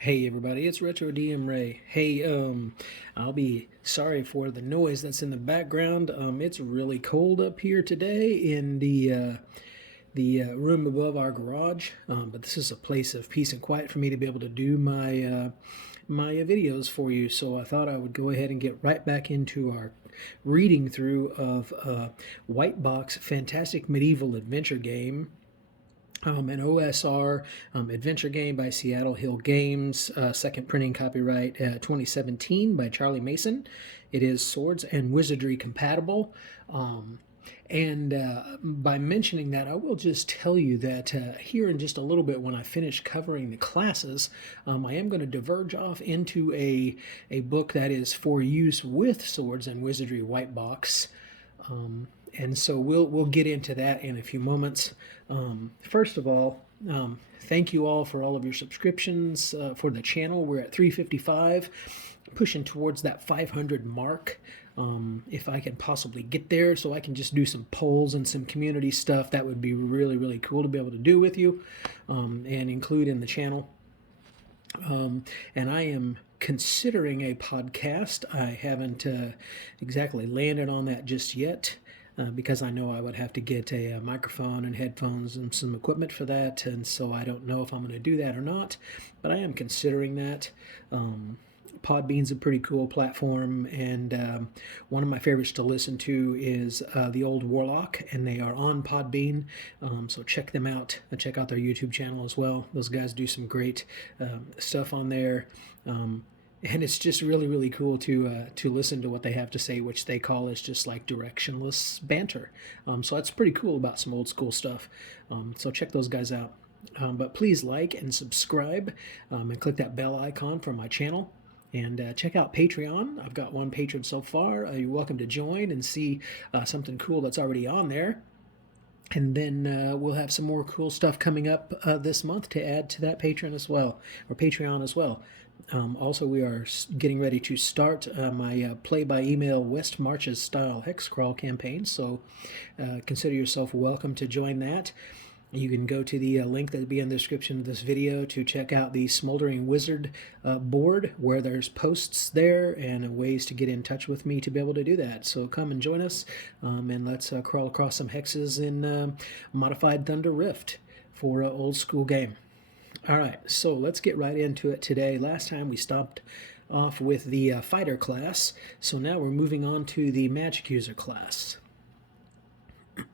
Hey everybody, it's Retro DM Ray. Hey, I'll be sorry for the noise that's in the background. It's really cold up here today in the room above our garage, but this is a place of peace and quiet for me to be able to do my videos for you. So I thought I would go ahead and get right back into our reading through of White Box Fantastic Medieval Adventure Game, an OSR adventure game by Seattle Hill Games, second printing copyright 2017 by Charlie Mason. It is Swords and Wizardry compatible. And by mentioning that, I will just tell you that here in just a little bit, when I finish covering the classes, I am going to diverge off into a book that is for use with Swords and Wizardry White Box. And so we'll get into that in a few moments. First of all, thank you all for all of your subscriptions for the channel. We're at 355, pushing towards that 500 mark. If I can possibly get there, so I can just do some polls and some community stuff, that would be really, really cool to be able to do with you and include in the channel. And I am considering a podcast. I haven't exactly landed on that just yet. Because I know I would have to get a microphone and headphones and some equipment for that, and so I don't know if I'm going to do that or not, but I am considering that. Podbean's a pretty cool platform, and one of my favorites to listen to is The Old Warlock, and they are on Podbean, so check them out. Check out their YouTube channel as well. Those guys do some great stuff on there. And it's just really, really cool to listen to what they have to say, which they call is just like directionless banter. So that's pretty cool about some old school stuff. So check those guys out. But please like and subscribe and click that bell icon for my channel. And check out Patreon. I've got one patron so far. You're welcome to join and see something cool that's already on there. And then we'll have some more cool stuff coming up this month to add to that Patreon as well, or Patreon as well. Also, we are getting ready to start my play-by-email West Marches style hex crawl campaign, so consider yourself welcome to join that. You can go to the link that will be in the description of this video to check out the Smoldering Wizard board, where there's posts there and ways to get in touch with me to be able to do that. So come and join us, and let's crawl across some hexes in Modified Thunder Rift for an old school game. All right, so let's get right into it today. Last time we stopped off with the fighter class, so now we're moving on to the magic user class.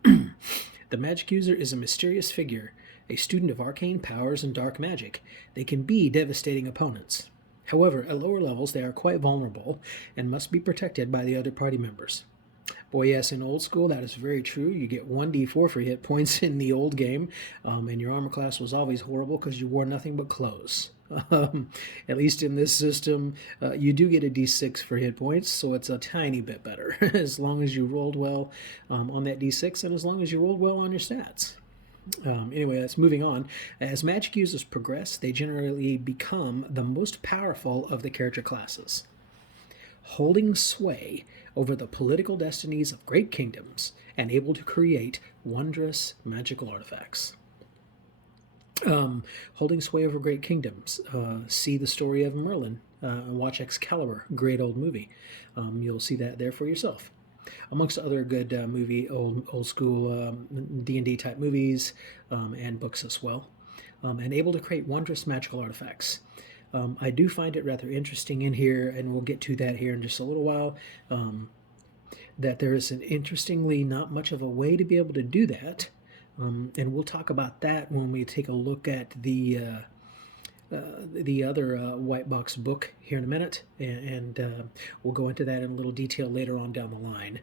The magic user is a mysterious figure, a student of arcane powers and dark magic. They can be devastating opponents. However, at lower levels they are quite vulnerable and must be protected by the other party members. Boy, yes, in old school, that is very true. You get 1d4 for hit points in the old game, and your armor class was always horrible because you wore nothing but clothes. At least in this system, you do get a d6 for hit points, so it's a tiny bit better, as long as you rolled well on that d6, and as long as you rolled well on your stats. Anyway, that's moving on. As magic users progress, they generally become the most powerful of the character classes, holding sway over the political destinies of great kingdoms and able to create wondrous magical artifacts. Holding sway over great kingdoms. See the story of Merlin. Watch Excalibur, great old movie. You'll see that there for yourself. Amongst other good old school D&D type movies and books as well. And able to create wondrous magical artifacts. I do find it rather interesting in here, and we'll get to that here in just a little while, that there is an interestingly not much of a way to be able to do that, and we'll talk about that when we take a look at the other White Box book here in a minute, and we'll go into that in a little detail later on down the line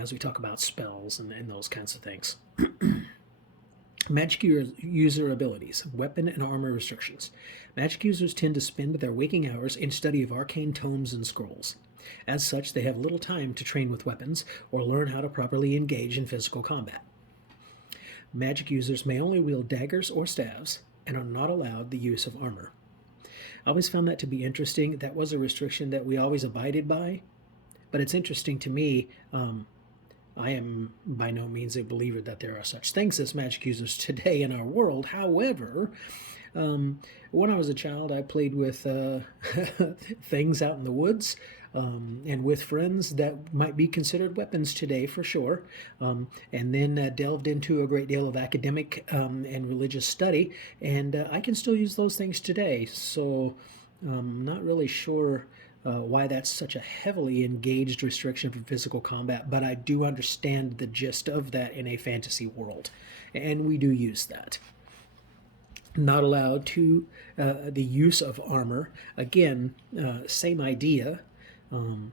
as we talk about spells and those kinds of things. Magic user abilities, weapon and armor restrictions. Magic users tend to spend their waking hours in study of arcane tomes and scrolls. As such, they have little time to train with weapons or learn how to properly engage in physical combat. Magic users may only wield daggers or staves and are not allowed the use of armor. I always found that to be interesting. That was a restriction that we always abided by, but it's interesting to me. I am by no means a believer that there are such things as magic users today in our world. However, When I was a child, I played with things out in the woods. And with friends that might be considered weapons today for sure, and then delved into a great deal of academic and religious study, and I can still use those things today. So, not really sure why that's such a heavily engaged restriction for physical combat, but I do understand the gist of that in a fantasy world, and we do use that. Not allowed to the use of armor. Again, same idea. Um,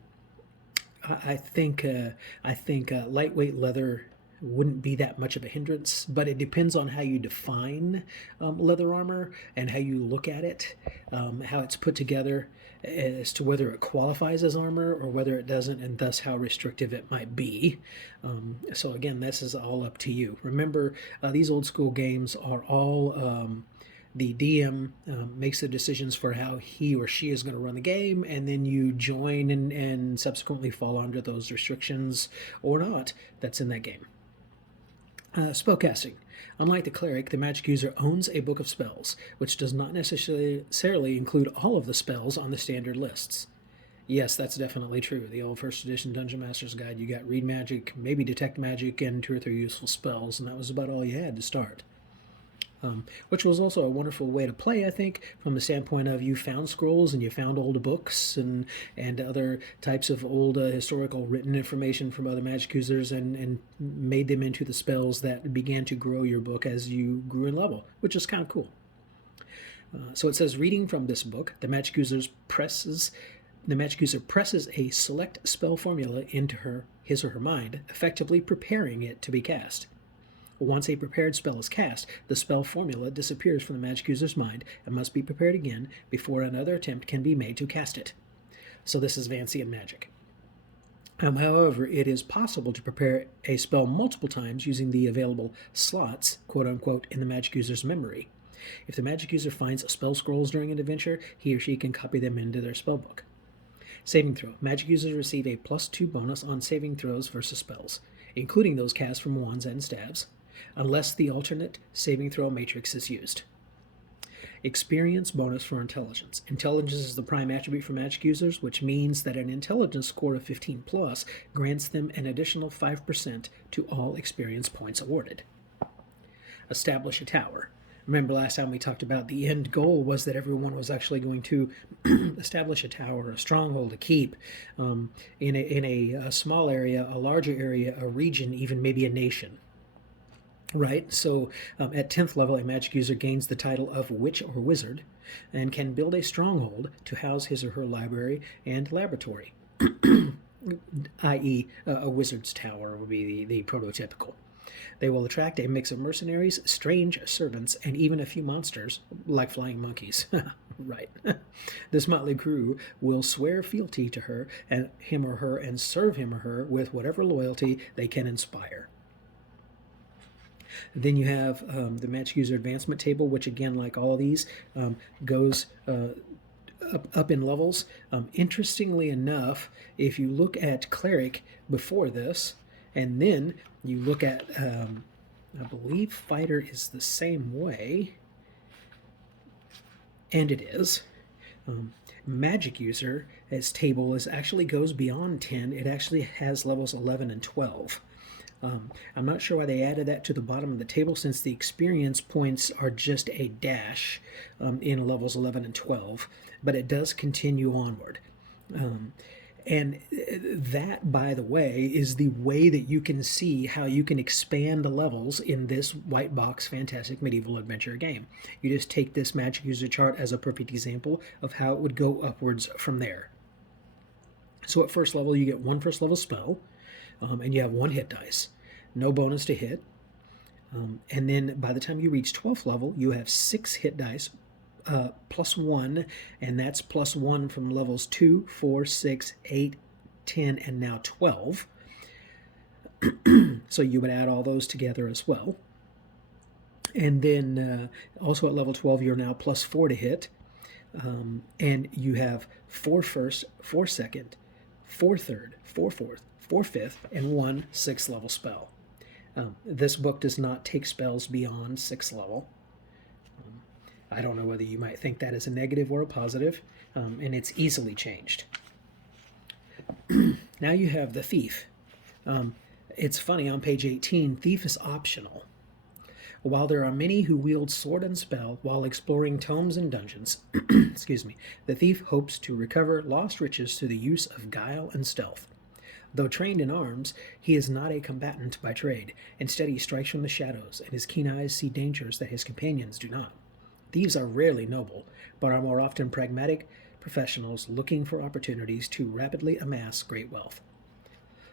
I think lightweight leather wouldn't be that much of a hindrance, but it depends on how you define leather armor and how you look at it, how it's put together, as to whether it qualifies as armor or whether it doesn't, and thus how restrictive it might be. So again, this is all up to you. Remember, these old school games are all the DM makes the decisions for how he or she is going to run the game, and then you join and subsequently fall under those restrictions or not that's in that game. Spellcasting. Unlike the cleric, the magic user owns a book of spells, which does not necessarily include all of the spells on the standard lists. Yes, that's definitely true. The old first edition Dungeon Master's Guide, you got read magic, maybe detect magic, and 2 or 3 useful spells, and that was about all you had to start. Which was also a wonderful way to play, I think, from the standpoint of you found scrolls and you found old books and other types of old historical written information from other magic users and made them into the spells that began to grow your book as you grew in level, which is kind of cool. So it says, reading from this book, the magic user presses a select spell formula into his or her mind, effectively preparing it to be cast. Once a prepared spell is cast, the spell formula disappears from the magic user's mind and must be prepared again before another attempt can be made to cast it. So this is Vancian magic. However, it is possible to prepare a spell multiple times using the available slots, quote-unquote, in the magic user's memory. If the magic user finds spell scrolls during an adventure, he or she can copy them into their spellbook. Saving throw. Magic users receive a +2 bonus on saving throws versus spells, including those cast from wands and staves, unless the alternate saving throw matrix is used. Experience bonus for intelligence. Intelligence is the prime attribute for magic users, which means that an intelligence score of 15 plus grants them an additional 5% to all experience points awarded. Establish a tower. Remember last time we talked about the end goal was that everyone was actually going to establish a tower, a stronghold, a keep, in a small area, a larger area, a region, even maybe a nation. Right, so at 10th level, a magic user gains the title of Witch or Wizard and can build a stronghold to house his or her library and laboratory, i.e. a wizard's tower would be the prototypical. They will attract a mix of mercenaries, strange servants, and even a few monsters, like flying monkeys. Right. This motley crew will swear fealty to her and him or her and serve him or her with whatever loyalty they can inspire. Then you have the Magic User Advancement table, which again, like all of these, goes up in levels. Interestingly enough, if you look at Cleric before this, and then you look at, I believe Fighter is the same way, and it is. Magic User as table actually goes beyond 10. It actually has levels 11 and 12. I'm not sure why they added that to the bottom of the table, since the experience points are just a dash in levels 11 and 12, but it does continue onward. And that, by the way, is the way that you can see how you can expand the levels in this White Box Fantastic Medieval Adventure game. You just take this Magic User chart as a perfect example of how it would go upwards from there. So at first level, you get 1 first level spell, and you have 1 hit dice, no bonus to hit. And then by the time you reach 12th level, you have 6 hit dice, plus 1, and that's plus 1 from levels 2, 4, 6, 8, 10, and now 12. So you would add all those together as well. And then also at level 12, you're now plus 4 to hit. And you have 4 first, 4 second, 4 third, 4 fourth, 4 fifth, and 1 6th level spell. This book does not take spells beyond 6th level. I don't know whether you might think that is a negative or a positive, and it's easily changed. Now you have the thief. It's funny, on page 18, thief is optional. While there are many who wield sword and spell while exploring tomes and dungeons, excuse me, the thief hopes to recover lost riches through the use of guile and stealth. Though trained in arms, he is not a combatant by trade. Instead, he strikes from the shadows, and his keen eyes see dangers that his companions do not. Thieves are rarely noble, but are more often pragmatic professionals looking for opportunities to rapidly amass great wealth.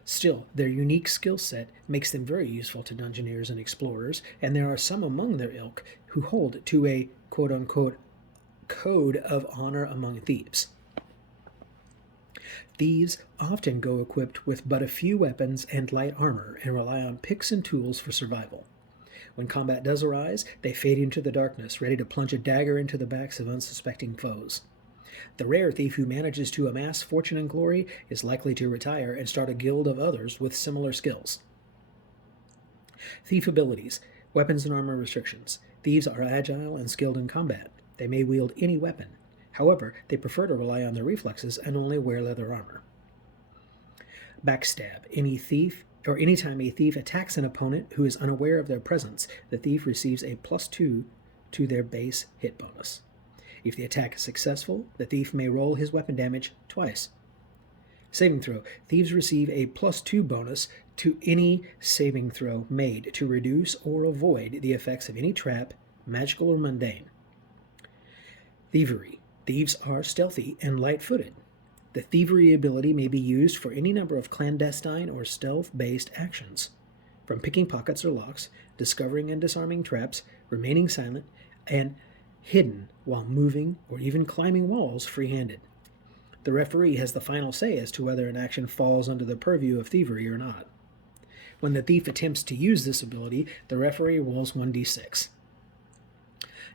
Still, their unique skill set makes them very useful to dungeoneers and explorers, and there are some among their ilk who hold to a quote-unquote code of honor among thieves. Thieves often go equipped with but a few weapons and light armor and rely on picks and tools for survival. When combat does arise, they fade into the darkness, ready to plunge a dagger into the backs of unsuspecting foes. The rare thief who manages to amass fortune and glory is likely to retire and start a guild of others with similar skills. Thief abilities, weapons and armor restrictions. Thieves are agile and skilled in combat. They may wield any weapon. However, they prefer to rely on their reflexes and only wear leather armor. Backstab. Anytime a thief attacks an opponent who is unaware of their presence, the thief receives a +2 to their base hit bonus. If the attack is successful, the thief may roll his weapon damage twice. Saving throw. Thieves receive a +2 bonus to any saving throw made to reduce or avoid the effects of any trap, magical or mundane. Thievery. Thieves are stealthy and light-footed. The thievery ability may be used for any number of clandestine or stealth-based actions, from picking pockets or locks, discovering and disarming traps, remaining silent, and hidden while moving or even climbing walls free-handed. The referee has the final say as to whether an action falls under the purview of thievery or not. When the thief attempts to use this ability, the referee rolls 1d6.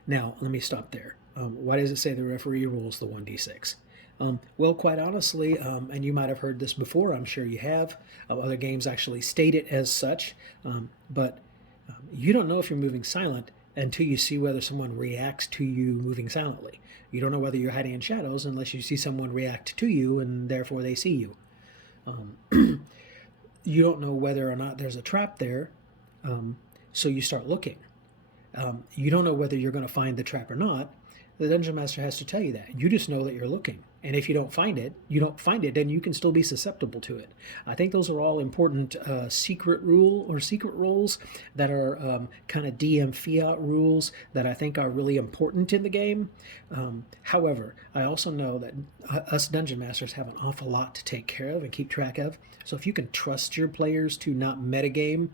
Now, let me stop there. Why does it say the referee rolls the 1d6? Well, quite honestly, and you might have heard this before, I'm sure you have, other games actually state it as such, but you don't know if you're moving silent until you see whether someone reacts to you moving silently. You don't know whether you're hiding in shadows unless you see someone react to you and therefore they see you. You don't know whether or not there's a trap there, so you start looking. You don't know whether you're going to find the trap or not. The Dungeon Master has to tell you that. You just know that you're looking. And if you don't find it, then you can still be susceptible to it. I think those are all important secret rules that are kind of DM fiat rules that I think are really important in the game. However, I also know that us Dungeon Masters have an awful lot to take care of and keep track of. So if you can trust your players to not metagame,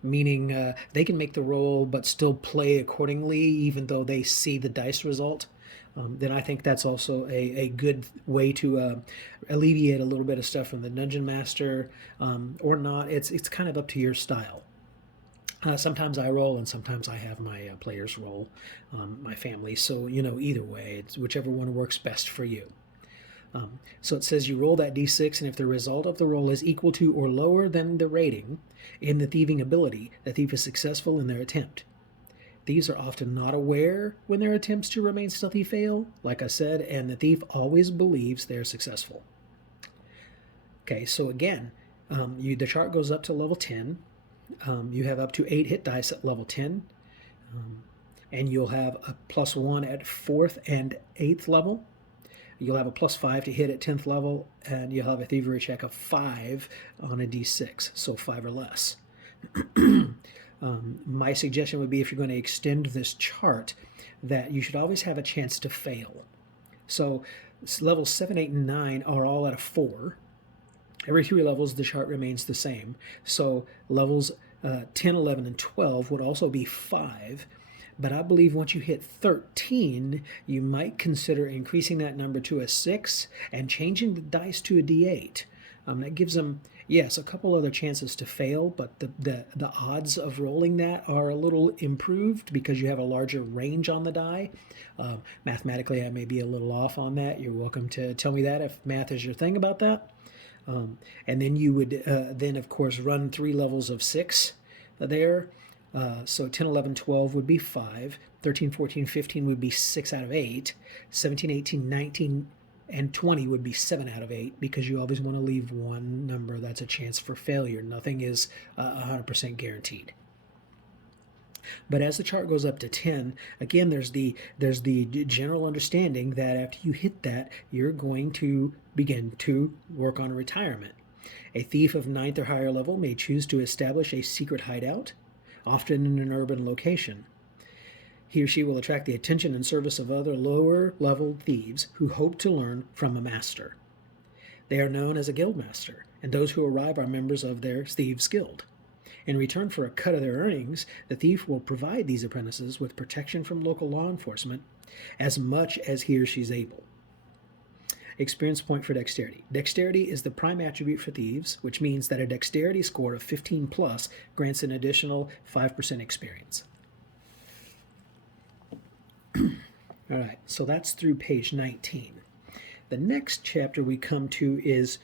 meaning they can make the roll but still play accordingly even though they see the dice result, then I think that's also a good way to alleviate a little bit of stuff from the Dungeon Master, or not. It's kind of up to your style. Sometimes I roll and sometimes I have my players roll, my family. So, either way, it's whichever one works best for you. So it says you roll that d6, and if the result of the roll is equal to or lower than the rating in the thieving ability, the thief is successful in their attempt. Thieves are often not aware when their attempts to remain stealthy fail, like I said, and the thief always believes they're successful. Okay, so again, the chart goes up to level 10. You have up to 8 hit dice at level 10, and you'll have a +1 at 4th and 8th level. You'll have a +5 to hit at 10th level, and you'll have a thievery check of 5 on a d6, so 5 or less. My suggestion would be, if you're going to extend this chart, that you should always have a chance to fail. So levels 7, 8, and 9 are all at a 4. Every 3 levels, the chart remains the same. So levels 10, 11, and 12 would also be 5. But I believe once you hit 13, you might consider increasing that number to a 6 and changing the dice to a d8. That gives them, yes, a couple other chances to fail, but the odds of rolling that are a little improved because you have a larger range on the die. Mathematically, I may be a little off on that. You're welcome to tell me that if math is your thing about that. And then you would then, of course, run 3 levels of 6 there. So 10, 11, 12 would be 5. 13, 14, 15 would be 6 out of 8. 17, 18, 19, and 20 would be 7 out of 8, because you always want to leave one number that's a chance for failure. Nothing is 100% guaranteed. But as the chart goes up to 10, again, there's the general understanding that after you hit that, you're going to begin to work on retirement. A thief of 9th or higher level may choose to establish a secret hideout, often in an urban location. He or she will attract the attention and service of other lower-level thieves who hope to learn from a master. They are known as a guildmaster, and those who arrive are members of their thieves' guild. In return for a cut of their earnings, the thief will provide these apprentices with protection from local law enforcement as much as he or she is able. Experience point for dexterity. Dexterity is the prime attribute for thieves, which means that a dexterity score of 15 plus grants an additional 5% experience. All right, so that's through page 19. The next chapter we come to is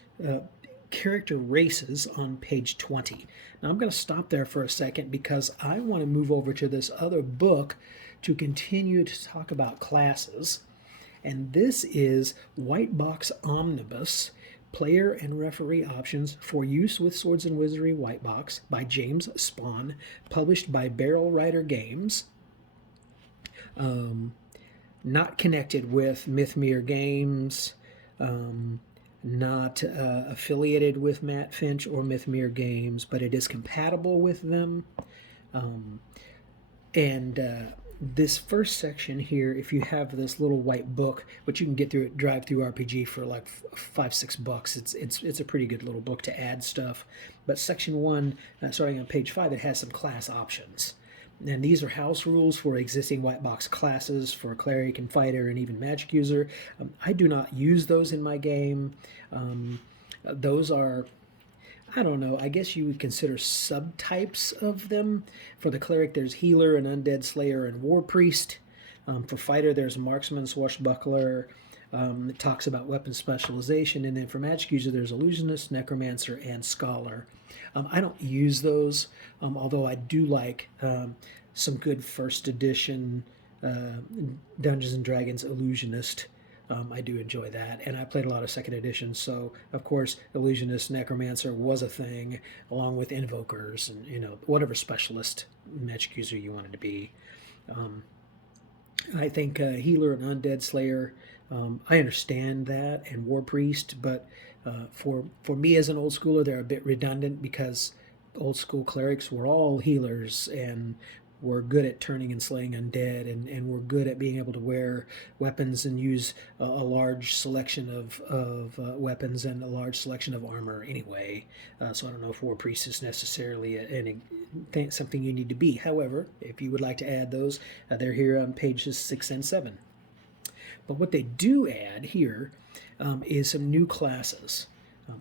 character races on page 20. Now I'm going to stop there for a second because I want to move over to this other book to continue to talk about classes. And this is White Box Omnibus, Player and Referee Options for Use with Swords and Wizardry White Box by James Spahn, published by Barrel Rider Games. Not connected with Mythmere Games, not affiliated with Matt Finch or Mythmere Games, but it is compatible with them. This first section here, if you have this little white book, which you can get through at Drive-Thru RPG for like $5-6, it's a pretty good little book to add stuff. But section 1, starting on page 5, it has some class options. And these are house rules for existing white box classes for cleric and fighter and even magic user. I do not use those in my game. Those are, I don't know, I guess you would consider subtypes of them. For the cleric, there's healer and undead slayer and war priest. For fighter, there's marksman, swashbuckler. It talks about weapon specialization. And then for magic user, there's illusionist, necromancer, and scholar. I don't use those, although I do like some good first edition Dungeons & Dragons illusionist. I do enjoy that, and I played a lot of second edition, so of course illusionist, necromancer was a thing, along with invokers and whatever specialist magic user you wanted to be. I think healer and undead slayer, I understand that, and war priest, but for me as an old schooler, they're a bit redundant because old school clerics were all healers and were good at turning and slaying undead, and were good at being able to wear weapons and use a large selection of weapons and a large selection of armor anyway. So I don't know if war priest is necessarily something you need to be. However, if you would like to add those, they're here on pages 6 and 7. But what they do add here is some new classes.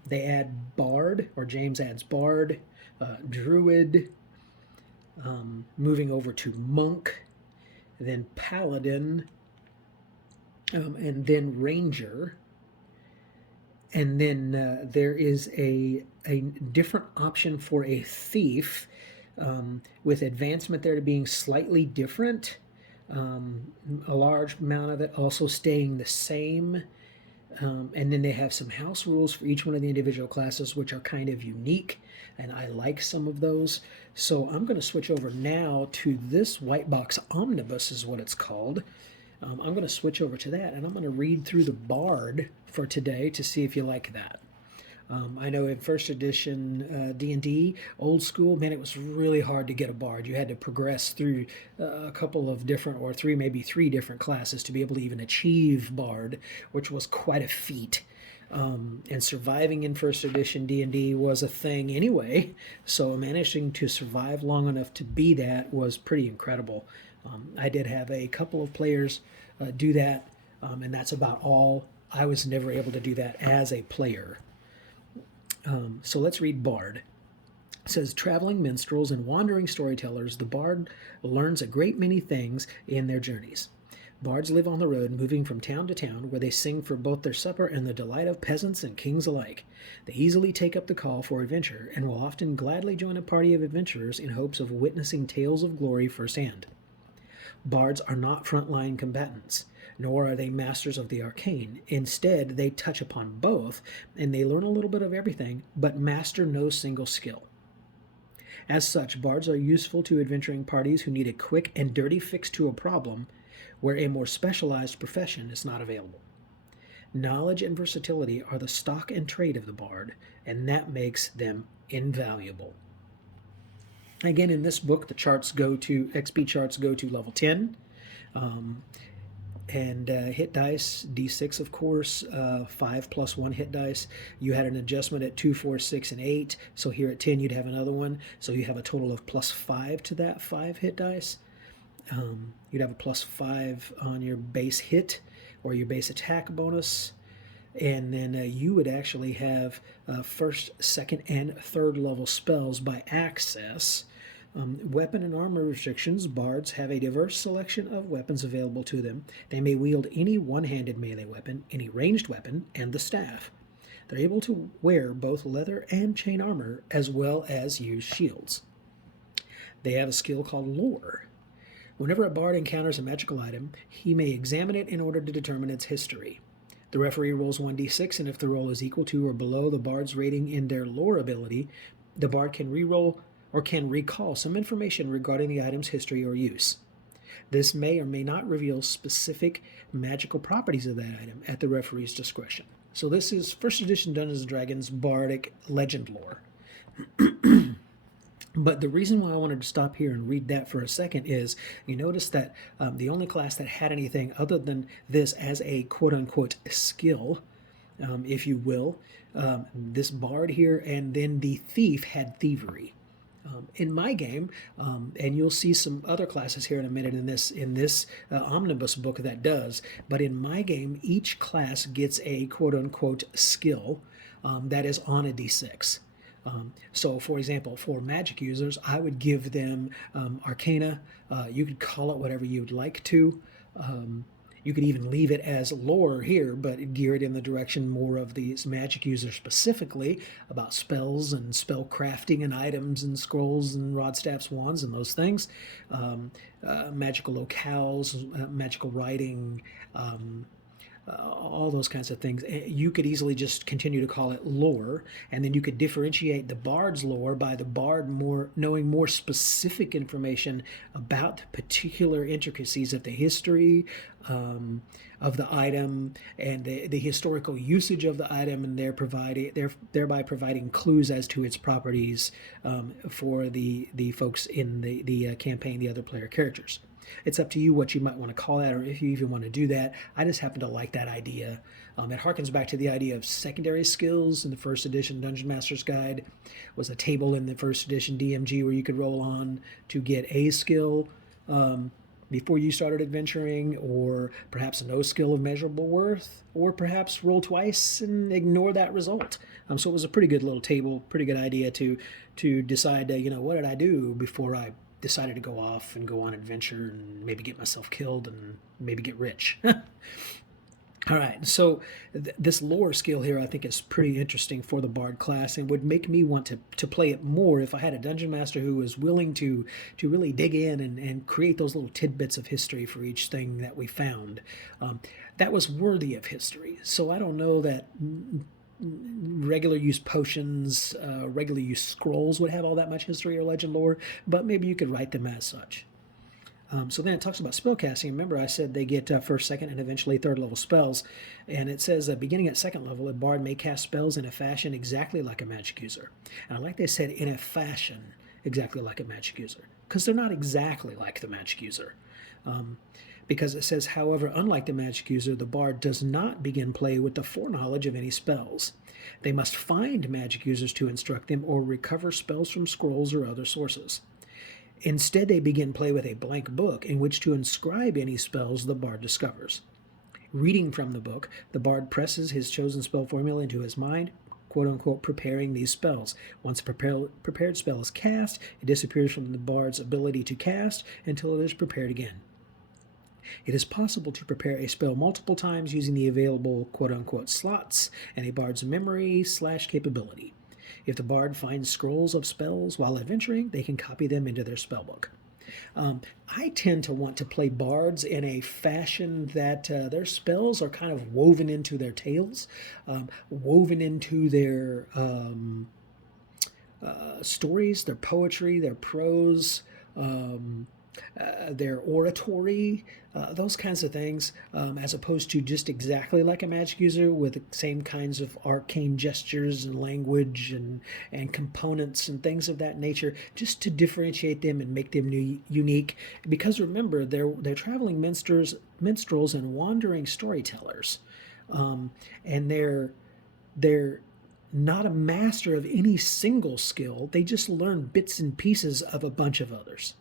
They add Bard, or James adds Bard, Druid, moving over to Monk, then Paladin, and then Ranger. And then there is a different option for a Thief, with advancement there to being slightly different. A large amount of it also staying the same. And then they have some house rules for each one of the individual classes, which are kind of unique, and I like some of those. So I'm going to switch over now to this White Box Omnibus is what it's called. I'm going to switch over to that, and I'm going to read through the Bard for today to see if you like that. I know in first edition D&D, old school, man, it was really hard to get a Bard. You had to progress through a couple of different, or maybe three different classes to be able to even achieve Bard, which was quite a feat. And surviving in first edition D&D was a thing anyway, so managing to survive long enough to be that was pretty incredible. I did have a couple of players do that, and that's about all. I was never able to do that as a player. So let's read Bard. It says, traveling minstrels and wandering storytellers, the Bard learns a great many things in their journeys. Bards live on the road, moving from town to town, where they sing for both their supper and the delight of peasants and kings alike. They easily take up the call for adventure, and will often gladly join a party of adventurers in hopes of witnessing tales of glory firsthand. Bards are not frontline combatants, nor are they masters of the arcane. Instead, they touch upon both, and they learn a little bit of everything, but master no single skill. As such, bards are useful to adventuring parties who need a quick and dirty fix to a problem where a more specialized profession is not available. Knowledge and versatility are the stock and trade of the bard, and that makes them invaluable. Again, in this book, the XP charts go to level 10. And hit dice, d6, of course, 5 plus 1 hit dice. You had an adjustment at 2, 4, 6, and 8. So here at 10, you'd have another one. So you have a total of plus 5 to that 5 hit dice. You'd have a plus 5 on your base hit or your base attack bonus. And then you would actually have first, second, and third level spells by access. Weapon and armor restrictions. Bards have a diverse selection of weapons available to them. They may wield any one-handed melee weapon, any ranged weapon, and the staff. They're able to wear both leather and chain armor, as well as use shields. They have a skill called Lore. Whenever a bard encounters a magical item, he may examine it in order to determine its history. The referee rolls 1d6, and if the roll is equal to or below the bard's rating in their Lore ability, the bard can re-roll or can recall some information regarding the item's history or use. This may or may not reveal specific magical properties of that item at the referee's discretion. So this is 1st edition Dungeons & Dragons Bardic Legend Lore. But the reason why I wanted to stop here and read that for a second is you notice that the only class that had anything other than this as a quote-unquote skill, if you will, this bard here, and then the thief had thievery. In my game, and you'll see some other classes here in a minute in this Omnibus book that does, but in my game, each class gets a quote-unquote skill that is on a d6. So, for example, for magic users, I would give them Arcana. You could call it whatever you'd like to. You could even leave it as lore here, but gear it in the direction more of these magic users specifically about spells and spell crafting and items and scrolls and rod, staffs, wands and those things. Magical locales, magical writing, all those kinds of things. You could easily just continue to call it lore, and then you could differentiate the bard's lore by the bard knowing more specific information about the particular intricacies of the history of the item and the historical usage of the item, and thereby providing clues as to its properties for the folks in the campaign, the other player characters. It's up to you what you might want to call that, or if you even want to do that. I just happen to like that idea. It harkens back to the idea of secondary skills in the 1st edition Dungeon Master's Guide. Was a table in the 1st edition DMG where you could roll on to get a skill before you started adventuring, or perhaps no skill of measurable worth, or perhaps roll twice and ignore that result. So it was a pretty good little table, pretty good idea to decide, what did I do before I decided to go off and go on adventure and maybe get myself killed and maybe get rich. All right, so this lore skill here I think is pretty interesting for the bard class and would make me want to play it more if I had a dungeon master who was willing to really dig in and create those little tidbits of history for each thing that we found. That was worthy of history. So I don't know that regular use potions, regular use scrolls would have all that much history or legend lore, but maybe you could write them as such. So then it talks about spellcasting. Remember I said they get 1st, 2nd, and eventually 3rd level spells, and it says beginning at 2nd level, a bard may cast spells in a fashion exactly like a magic user. And I like they said in a fashion exactly like a magic user, because they're not exactly like the magic user. Because it says, however, unlike the magic user, the bard does not begin play with the foreknowledge of any spells. They must find magic users to instruct them or recover spells from scrolls or other sources. Instead, they begin play with a blank book in which to inscribe any spells the bard discovers. Reading from the book, the bard presses his chosen spell formula into his mind, quote-unquote, preparing these spells. Once a prepared spell is cast, it disappears from the bard's ability to cast until it is prepared again. It is possible to prepare a spell multiple times using the available quote-unquote slots and a bard's memory/capability. If the bard finds scrolls of spells while adventuring, they can copy them into their spellbook. I tend to want to play bards in a fashion that their spells are kind of woven into their tales, woven into their stories, their poetry, their prose, their oratory, those kinds of things, as opposed to just exactly like a magic user with the same kinds of arcane gestures and language and components and things of that nature, just to differentiate them and make them unique. Because remember, they're traveling minstrels and wandering storytellers, and they're not a master of any single skill. They just learn bits and pieces of a bunch of others.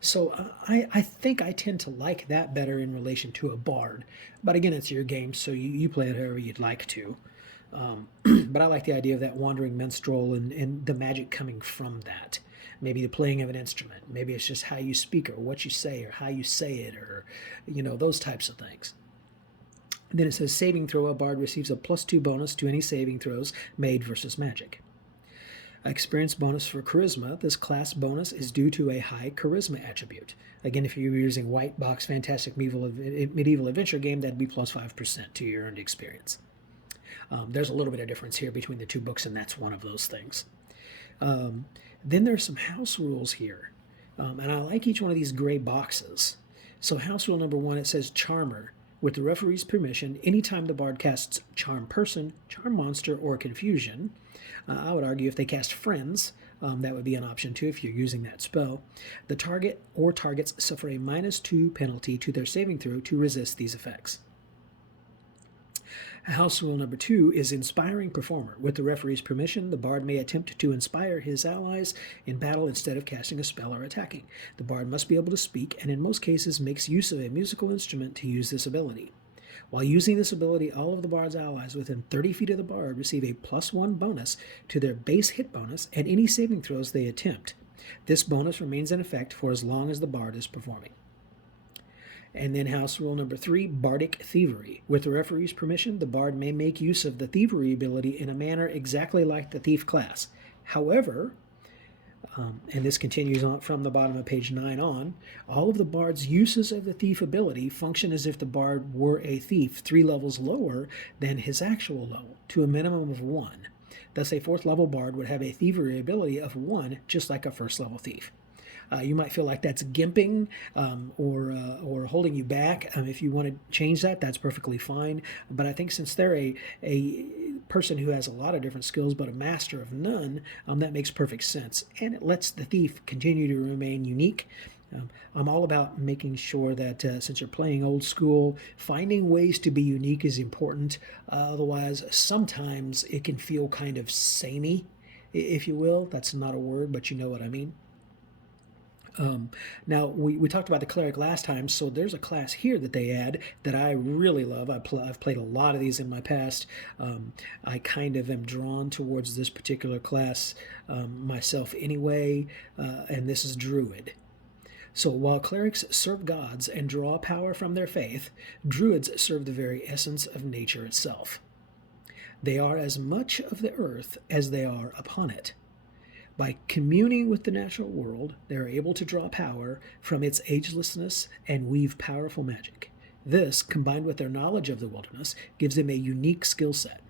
So I think I tend to like that better in relation to a bard. But again, it's your game, so you play it however you'd like to. But I like the idea of that wandering minstrel and the magic coming from that. Maybe the playing of an instrument. Maybe it's just how you speak or what you say or how you say it or, those types of things. Then it says saving throw. A bard receives a +2 bonus to any saving throws made versus magic. Experience bonus for charisma. This class bonus is due to a high charisma attribute. Again, if you're using White Box Fantastic Medieval Adventure game, that'd be +5% to your earned experience. There's a little bit of difference here between the two books, and that's one of those things. Then there's some house rules here, and I like each one of these gray boxes. So house rule number 1, it says Charmer. With the referee's permission, anytime the bard casts Charm Person, Charm Monster, or Confusion, I would argue if they cast Friends, that would be an option too if you're using that spell, the target or targets suffer a -2 penalty to their saving throw to resist these effects. House rule number 2 is Inspiring Performer. With the referee's permission, the bard may attempt to inspire his allies in battle instead of casting a spell or attacking. The bard must be able to speak, and in most cases makes use of a musical instrument to use this ability. While using this ability, all of the bard's allies within 30 feet of the bard receive a +1 bonus to their base hit bonus and any saving throws they attempt. This bonus remains in effect for as long as the bard is performing. And then house rule number 3, Bardic Thievery. With the referee's permission, the bard may make use of the Thievery ability in a manner exactly like the Thief class. However, and this continues on from the bottom of page 9 on, all of the bard's uses of the Thief ability function as if the bard were a thief 3 levels lower than his actual level, to a minimum of 1. Thus, a 4th level bard would have a Thievery ability of 1, just like a 1st level thief. You might feel like that's gimping or holding you back. If you want to change that, that's perfectly fine. But I think since they're a person who has a lot of different skills but a master of none, that makes perfect sense. And it lets the thief continue to remain unique. I'm all about making sure that since you're playing old school, finding ways to be unique is important. Otherwise, sometimes it can feel kind of samey, if you will. That's not a word, but you know what I mean. Now, we talked about the cleric last time, so there's a class here that they add that I really love. I've played a lot of these in my past. I kind of am drawn towards this particular class myself anyway, and this is Druid. So while clerics serve gods and draw power from their faith, druids serve the very essence of nature itself. They are as much of the earth as they are upon it. By communing with the natural world, they are able to draw power from its agelessness and weave powerful magic. This, combined with their knowledge of the wilderness, gives them a unique skill set.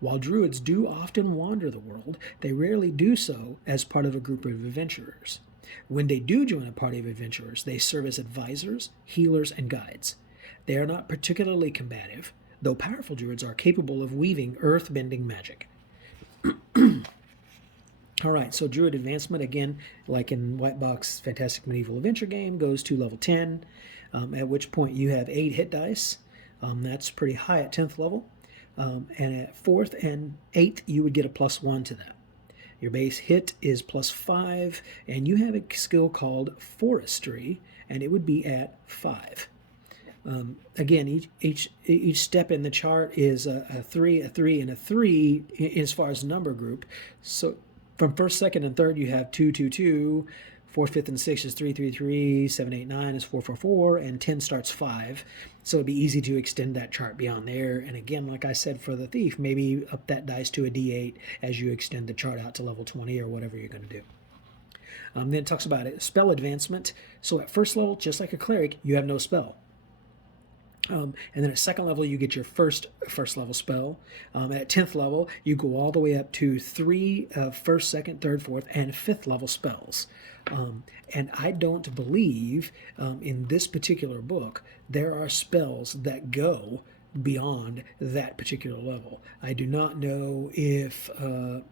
While druids do often wander the world, they rarely do so as part of a group of adventurers. When they do join a party of adventurers, they serve as advisors, healers, and guides. They are not particularly combative, though powerful druids are capable of weaving earth-bending magic. All right, so Druid Advancement, again, like in White Box Fantastic Medieval Adventure game, goes to level 10, at which point you have 8 hit dice. That's pretty high at 10th level. And at 4th and 8th, you would get a +1 to that. Your base hit is +5, and you have a skill called Forestry, and it would be at 5. Again, each step in the chart is a 3, a 3, and a 3 as far as number group. So from 1st, 2nd, and 3rd, you have 2, 2, 2. 4th, 5th, and 6th is 3, 3, 3, 7, 8, 9 is 4, 4, 4, and 10 starts 5. So it'd be easy to extend that chart beyond there. And again, like I said for the thief, maybe up that dice to a D8 as you extend the chart out to level 20 or whatever you're going to do. Then it talks about it, spell advancement. So at first level, just like a cleric, you have no spell. And then at second level, you get your first level spell. At 10th level, you go all the way up to 3 first, second, third, fourth, and 5th level spells. And I don't believe in this particular book there are spells that go beyond that particular level. I do not know if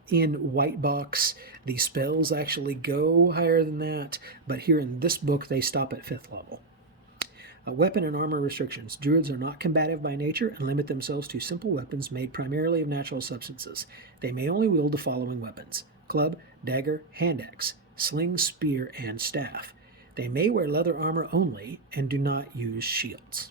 in White Box the spells actually go higher than that, but here in this book they stop at 5th level. Weapon and armor restrictions. Druids are not combative by nature and limit themselves to simple weapons made primarily of natural substances. They may only wield the following weapons: club, dagger, hand axe, sling, spear, and staff. They may wear leather armor only and do not use shields.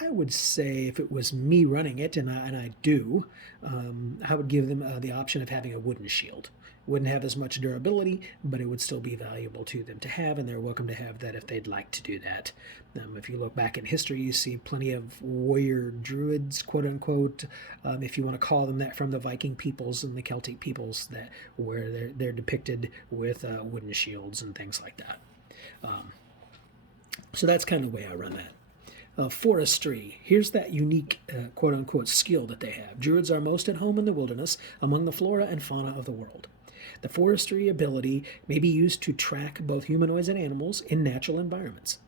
I would say if it was me running it, and I do, I would give them the option of having a wooden shield. Wouldn't have as much durability, but it would still be valuable to them to have, and they're welcome to have that if they'd like to do that. If you look back in history, you see plenty of warrior druids, quote unquote, if you want to call them that, from the Viking peoples and the Celtic peoples, that where they're depicted with wooden shields and things like that. So that's kind of the way I run that. Forestry. Here's that unique, quote-unquote, skill that they have. Druids are most at home in the wilderness, among the flora and fauna of the world. The forestry ability may be used to track both humanoids and animals in natural environments.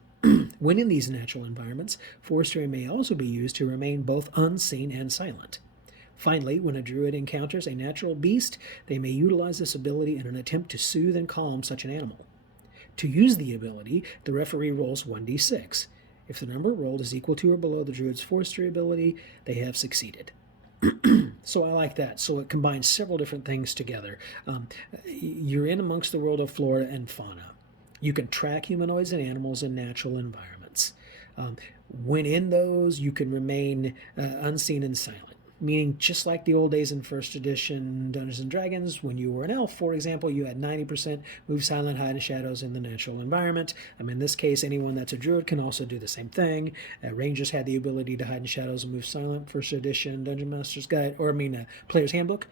When in these natural environments, forestry may also be used to remain both unseen and silent. Finally, when a druid encounters a natural beast, they may utilize this ability in an attempt to soothe and calm such an animal. To use the ability, the referee rolls 1d6. If the number rolled is equal to or below the druid's forestry ability, they have succeeded. So I like that. So it combines several different things together. You're in amongst the world of flora and fauna. You can track humanoids and animals in natural environments. When in those, you can remain unseen and silent. Meaning, just like the old days in first edition Dungeons & Dragons, when you were an elf, for example, you had 90% move silent, hide in shadows in the natural environment. In this case, anyone that's a druid can also do the same thing. Rangers had the ability to hide in shadows and move silent, first edition Dungeon Master's Guide, Player's Handbook.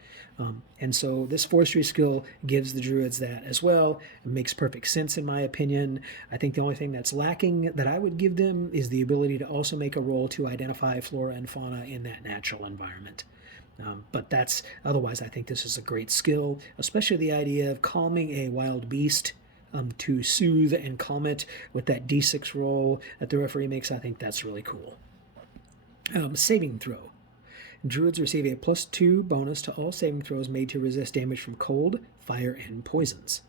And so this forestry skill gives the druids that as well. It makes perfect sense in my opinion. I think the only thing that's lacking that I would give them is the ability to also make a roll to identify flora and fauna in that natural environment. But otherwise I think this is a great skill, especially the idea of calming a wild beast, to soothe and calm it with that d6 roll that the referee makes. I think that's really cool. Saving throw. Druids receive a +2 bonus to all saving throws made to resist damage from cold, fire, and poisons.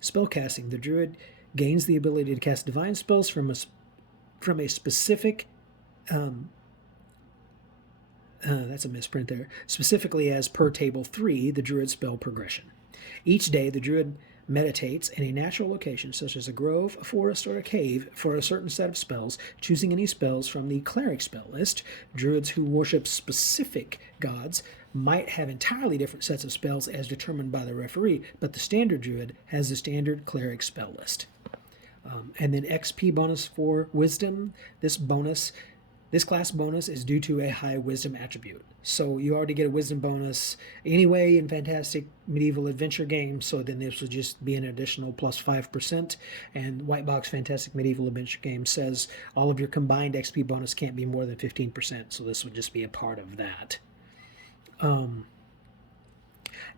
Spellcasting. The druid gains the ability to cast divine spells from a specific... that's a misprint there. Specifically as per Table 3, the druid spell progression. Each day, the druid meditates in a natural location, such as a grove, a forest, or a cave, for a certain set of spells, choosing any spells from the cleric spell list. Druids who worship specific gods might have entirely different sets of spells as determined by the referee, but the standard druid has the standard cleric spell list. And then XP bonus for wisdom. This class bonus is due to a high wisdom attribute. So you already get a wisdom bonus anyway in Fantastic Medieval Adventure games, so then this would just be an additional +5%. And White Box Fantastic Medieval Adventure game says all of your combined XP bonus can't be more than 15%, so this would just be a part of that.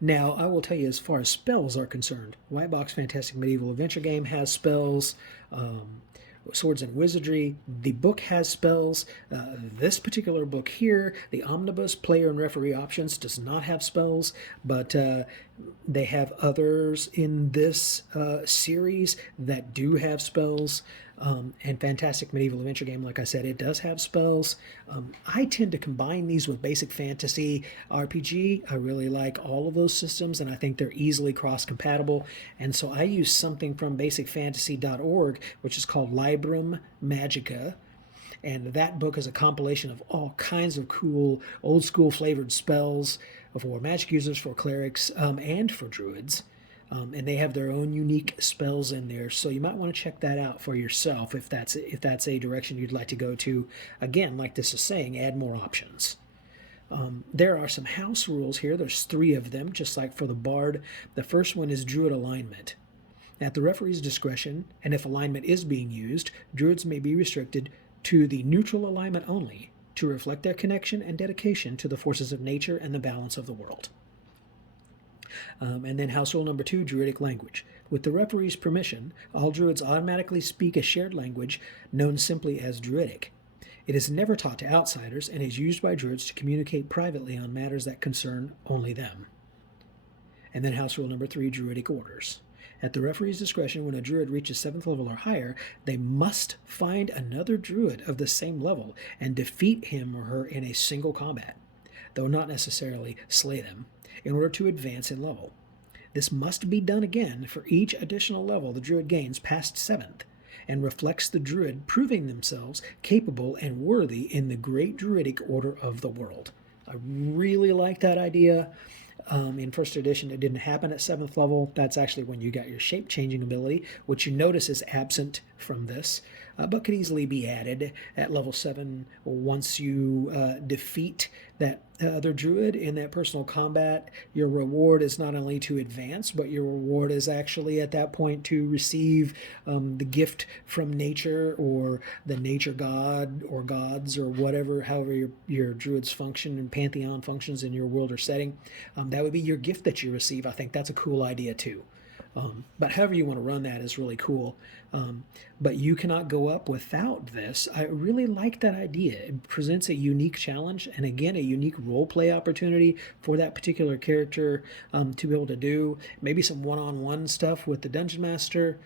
Now, I will tell you, as far as spells are concerned, White Box Fantastic Medieval Adventure game has spells. Swords and Wizardry. The book has spells. This particular book here, the Omnibus Player and Referee Options, does not have spells, but they have others in this series that do have spells. And Fantastic Medieval Adventure game, like I said, it does have spells. I tend to combine these with Basic Fantasy RPG. I really like all of those systems, and I think they're easily cross-compatible. And so I use something from basicfantasy.org, which is called Librum Magica. And that book is a compilation of all kinds of cool, old-school flavored spells for magic users, for clerics, and for druids. And they have their own unique spells in there, so you might want to check that out for yourself if that's a direction you'd like to go to. Again, like this is saying, add more options. There are some house rules here. There's 3 of them, just like for the Bard. The first one is Druid alignment. At the referee's discretion, and if alignment is being used, Druids may be restricted to the neutral alignment only to reflect their connection and dedication to the forces of nature and the balance of the world. And then house rule number 2, Juridic Language. With the referee's permission, all Druids automatically speak a shared language known simply as Druidic. It is never taught to outsiders and is used by Druids to communicate privately on matters that concern only them. And then house rule number 3, Druidic Orders. At the referee's discretion, when a Druid reaches 7th level or higher, they must find another Druid of the same level and defeat him or her in a single combat, though not necessarily slay them, in order to advance in level. This must be done again for each additional level the Druid gains past 7th, and reflects the Druid proving themselves capable and worthy in the great Druidic order of the world. I really like that idea. In first edition, it didn't happen at 7th level. That's actually when you got your shape-changing ability, which you notice is absent from this, but could easily be added at level 7 once you defeat that other Druid in that personal combat. Your reward is not only to advance, but your reward is actually at that point to receive the gift from nature, or the nature god or gods, or whatever, however your Druids function and pantheon functions in your world or setting. That would be your gift that you receive. I think that's a cool idea too. But however you want to run that is really cool. But you cannot go up without this. I really like that idea. It presents a unique challenge, and again, a unique role play opportunity for that particular character to be able to do maybe some one-on-one stuff with the Dungeon Master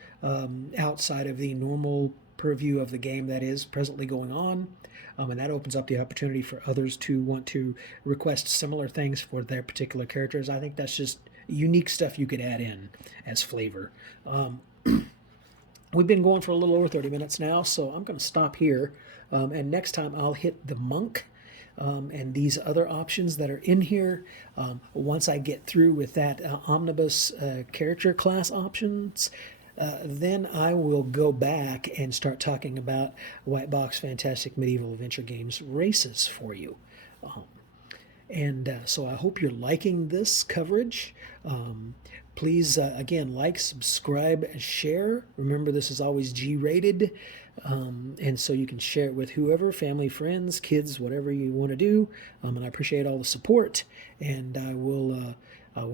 outside of the normal purview of the game that is presently going on. And that opens up the opportunity for others to want to request similar things for their particular characters. I think that's just unique stuff you could add in as flavor. We've been going for a little over 30 minutes now, so I'm going to stop here. And next time I'll hit the monk and these other options that are in here. Once I get through with that Omnibus character class options, then I will go back and start talking about White Box Fantastic Medieval Adventure Games races for you. So I hope you're liking this coverage. Please, again, like, subscribe, share. Remember, this is always G-rated, and so you can share it with whoever, family, friends, kids, whatever you want to do. And I appreciate all the support, and I will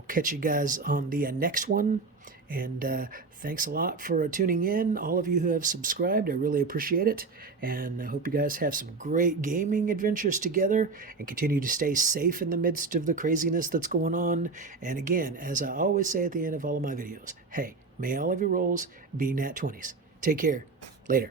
catch you guys on the next one. And thanks a lot for tuning in, all of you who have subscribed. I really appreciate it, and I hope you guys have some great gaming adventures together and continue to stay safe in the midst of the craziness that's going on. And again, as I always say at the end of all of my videos, hey, may all of your rolls be nat 20s. Take care. Later.